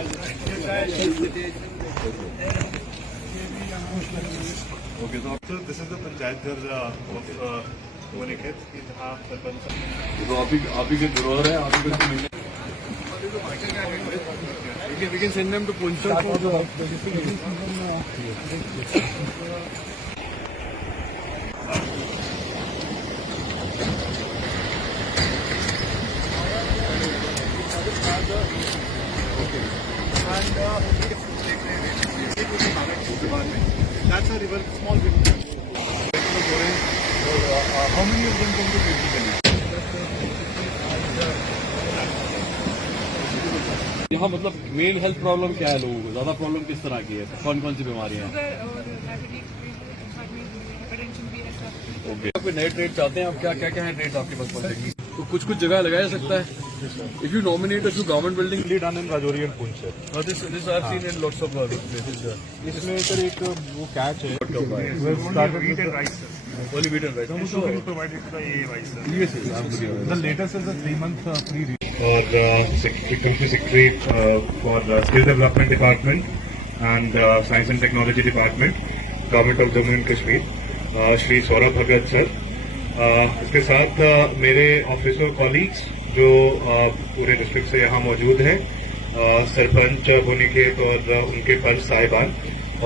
Okay, so this is the Panchayat Ghar of Boniket. जहाँ सरपंच तो आप ही के धरोहर है, आप ही को मिलने we can send them to Punchal for that's a river, small river. How many of them come to basically? यहाँ मतलब मेन हेल्थ प्रॉब्लम क्या है लोगों को? ज्यादा प्रॉब्लम किस तरह की है? कौन कौन सी बीमारियां हैं? ओके, कोई नए ट्रेड चाहते हैं आप? क्या क्या क्या है ट्रेड आपके पास पहुंचेंगी? तो कुछ कुछ जगह लगाया जा सकता है। If you nominate a few government building done in Rajouri and Poonch this I have seen in lots of places. इसमें सर एक वो कैच है wheat and rice only wheat and rice provided to the AAY sir. Yes The latest is a 3-month free or company secretary for skill development department and science and technology department, government of Jammu and Kashmir, Shri Saurabh Bhagat sir. इसके साथ मेरे officer colleagues जो पूरे district से यहाँ मौजूद हैं, सरपंच बोनीखेत और उनके फर्ज साहिबान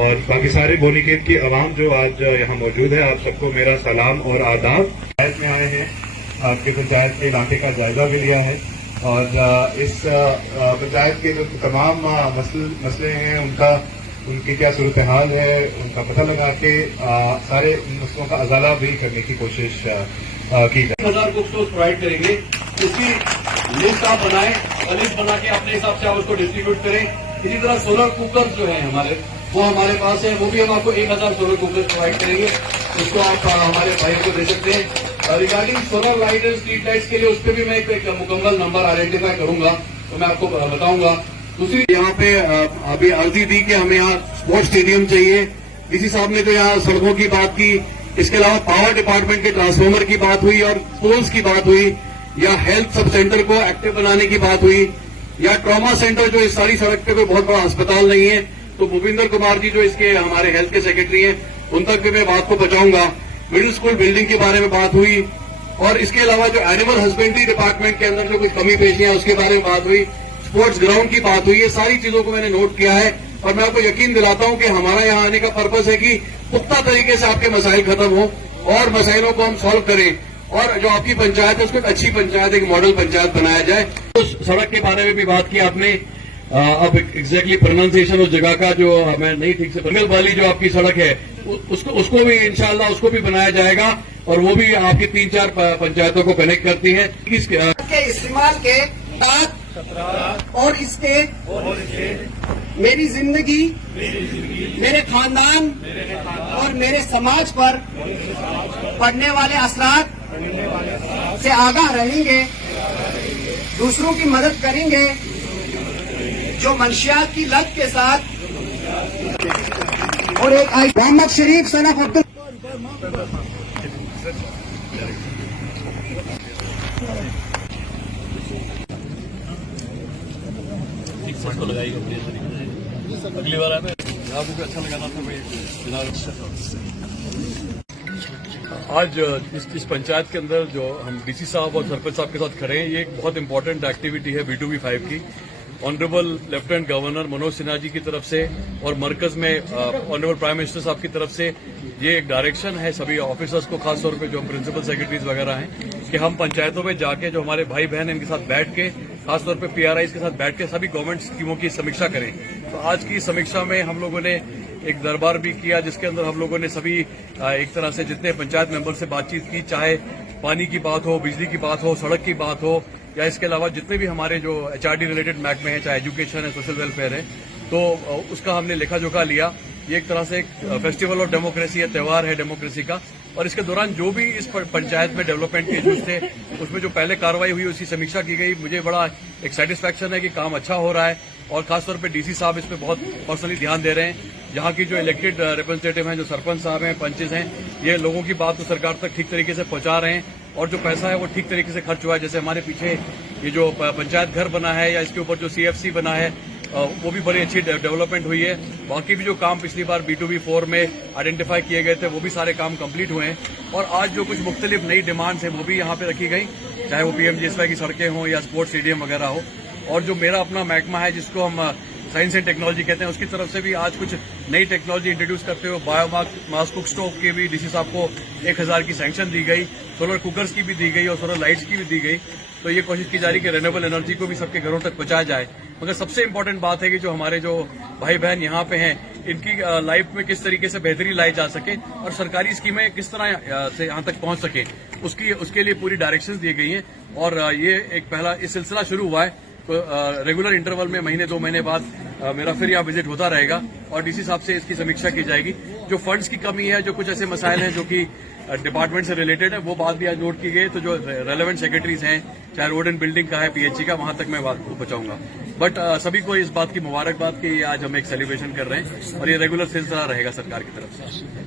और बाकी सारे बोनीखेत की आवाम जो आज यहाँ मौजूद है, आप सबको मेरा सलाम और आदाब। पंचायत में आए हैं, आपके पंचायत के इलाके का जायजा भी लिया है और इस पंचायत के जो तमाम मसले हैं उनकी क्या सूरत हाल है उनका पता लगा के सारे मसलों का अजाला भी करने की कोशिश की जाए। 1000 कुक स्टोर्स प्रोवाइड करेंगे, उसकी लिस्ट आप बनाएं और लिस्ट बना के अपने हिसाब से आप उसको डिस्ट्रीब्यूट करें। इसी तरह सोलर कुकर जो है वो हमारे पास है, वो भी हम आपको 1000 सोलर कुकर प्रोवाइड करेंगे, उसको आप हमारे भाइयों को दे सकते हैं। Regarding solar light and street lights के लिए उस पर भी मैं एक मुकम्मल नंबर आइडेंटिफाई करूंगा तो मैं आपको बताऊंगा। दूसरी यहाँ पे अभी अर्जी दी कि हमें यहाँ स्पोर्ट्स स्टेडियम चाहिए। डीसी साहब ने तो यहाँ सड़कों की बात की, इसके अलावा पावर डिपार्टमेंट के ट्रांसफार्मर की बात हुई और पोल्स की बात हुई, या हेल्थ सब सेंटर को एक्टिव बनाने की बात हुई, या ट्रॉमा सेंटर जो इस सारी सड़क पे कोई बहुत बड़ा अस्पताल नहीं है, तो भूपिंदर कुमार जी जो इसके हमारे हेल्थ के सेक्रेटरी हैं उन तक भी मैं बात को पहुंचाऊंगा। मिडिल स्कूल बिल्डिंग के बारे में बात हुई और इसके अलावा जो एनिमल हस्बेंड्री डिपार्टमेंट के अंदर जो कुछ कमी पेशियां है उसके बारे में बात हुई, स्पोर्ट्स ग्राउंड की बात हुई। ये सारी चीजों को मैंने नोट किया है और मैं आपको यकीन दिलाता हूं कि हमारा यहाँ आने का पर्पस है कि पुख्ता तरीके से आपके मसाइल खत्म हो और मसाइलों को हम सॉल्व करें और जो आपकी पंचायत है उसको एक अच्छी पंचायत, एक मॉडल पंचायत बनाया जाए। उस सड़क के बारे में भी बात की आपने। अब एग्जैक्टली प्रोनाउंसिएशन उस जगह का जो मैं नहीं ठीक से, बंगल वाली जो आपकी सड़क है उसको भी इंशाल्लाह उसको भी बनाया जाएगा और वो भी आपकी 3-4 पंचायतों को कनेक्ट करती है। के इस्तेमाल के बाद और इसके मेरी जिंदगी, मेरे खानदान और मेरे समाज पर पड़ने वाले असरात से आगाह रहेंगे, दूसरों की मदद करेंगे जो मंशियात की लत के साथ, और एक मोहम्मद शरीफ सन ऑफ अब्दुल को लगाएगी अगली बार आना आपको भी अच्छा लगाना था भाई। आज इस पंचायत के अंदर जो हम डीसी साहब और सरपंच साहब के साथ खड़े हैं, ये एक बहुत इंपॉर्टेंट एक्टिविटी है B2B5 की। Honourable lieutenant governor Manoj Sinha ji की तरफ से और मरकज में ऑनरेबल प्राइम मिनिस्टर साहब की तरफ से ये एक डायरेक्शन है सभी ऑफिसर्स को, खासतौर पे जो प्रिंसिपल सेक्रेटरीज वगैरह हैं, कि हम पंचायतों में जाके जो हमारे भाई बहन हैं इनके साथ बैठ के, खासतौर पे PRIs के साथ बैठ के सभी गवर्नमेंट स्कीमों की समीक्षा करें। तो आज की समीक्षा में हम लोगों ने एक दरबार भी किया जिसके अंदर हम लोगों ने सभी एक तरह से जितने पंचायत मेंबर से बातचीत की, चाहे पानी की बात हो, बिजली की बात हो, सड़क की बात हो, या इसके अलावा जितने भी हमारे जो HRD रिलेटेड महकमे हैं, चाहे एजुकेशन है, सोशल वेलफेयर है, तो उसका हमने लेखा जोखा लिया। ये एक तरह से एक फेस्टिवल ऑफ डेमोक्रेसी है, त्यौहार है डेमोक्रेसी का। और इसके दौरान जो भी इस पंचायत में डेवलपमेंट के इश्यूज थे उसमें जो पहले कार्रवाई हुई उसकी समीक्षा की गई। मुझे बड़ा एक सेटिस्फैक्शन है कि काम अच्छा हो रहा है और खासतौर पे डीसी साहब इस पे बहुत पर्सनली ध्यान दे रहे हैं। यहाँ की जो इलेक्टेड रिप्रेजेंटेटिव हैं, जो सरपंच साहब हैं, पंचेस हैं, ये लोगों की बात तो सरकार तक ठीक तरीके से पहुंचा रहे हैं और जो पैसा है वो ठीक तरीके से खर्च हुआ है। जैसे हमारे पीछे ये जो पंचायत घर बना है या इसके ऊपर जो CFC बना है वो भी बड़ी अच्छी डेवलपमेंट हुई है। बाकी भी जो काम पिछली बार B2B4 में आइडेंटिफाई किए गए थे वो भी सारे काम कंप्लीट हुए हैं। और आज जो कुछ मुख्तलिफ नई डिमांड्स हैं वो भी यहाँ पे रखी गई, चाहे वो PMGSY की सड़कें हों या स्पोर्ट्स स्टेडियम वगैरह हो। और जो मेरा अपना महकमा है जिसको हम साइंस एंड टेक्नोलॉजी कहते हैं, उसकी तरफ से भी आज कुछ नई टेक्नोलॉजी इंट्रोड्यूस करते हुए बायोमास कुक स्टोव की भी DC साहब को 1000 की सैंक्शन दी गई, सोलर कुकर्स की भी दी गई और सोलर लाइट्स की भी दी गई। तो ये कोशिश की जा रही है कि रिन्यूएबल एनर्जी को भी सबके घरों तक पहुंचाया जाए। मगर सबसे इम्पोर्टेंट बात है कि जो हमारे जो भाई बहन यहाँ पे हैं, इनकी लाइफ में किस तरीके से बेहतरी लाई जा सके और सरकारी स्कीमें किस तरह से यहाँ तक पहुंच सके, उसके लिए पूरी डायरेक्शंस दी गई हैं। और ये एक पहला इस सिलसिला शुरू हुआ है, तो रेगुलर इंटरवल में महीने 2 महीने बाद मेरा फिर यहाँ विजिट होता रहेगा और DC साहब से इसकी समीक्षा की जाएगी। जो फंड्स की कमी है, जो कुछ ऐसे मसाइल हैं जो कि डिपार्टमेंट से रिलेटेड है, वो बात भी आज नोट की गई। तो जो रेलेवेंट सेक्रेटरीज हैं, चाहे रोड एंड बिल्डिंग का है, PHE का, वहां तक मैं बात को पहुंचाऊंगा। बट सभी को इस बात की मुबारकबाद कि आज हम एक सेलिब्रेशन कर रहे हैं और ये रेगुलर सिलसिला रहेगा सरकार की तरफ से।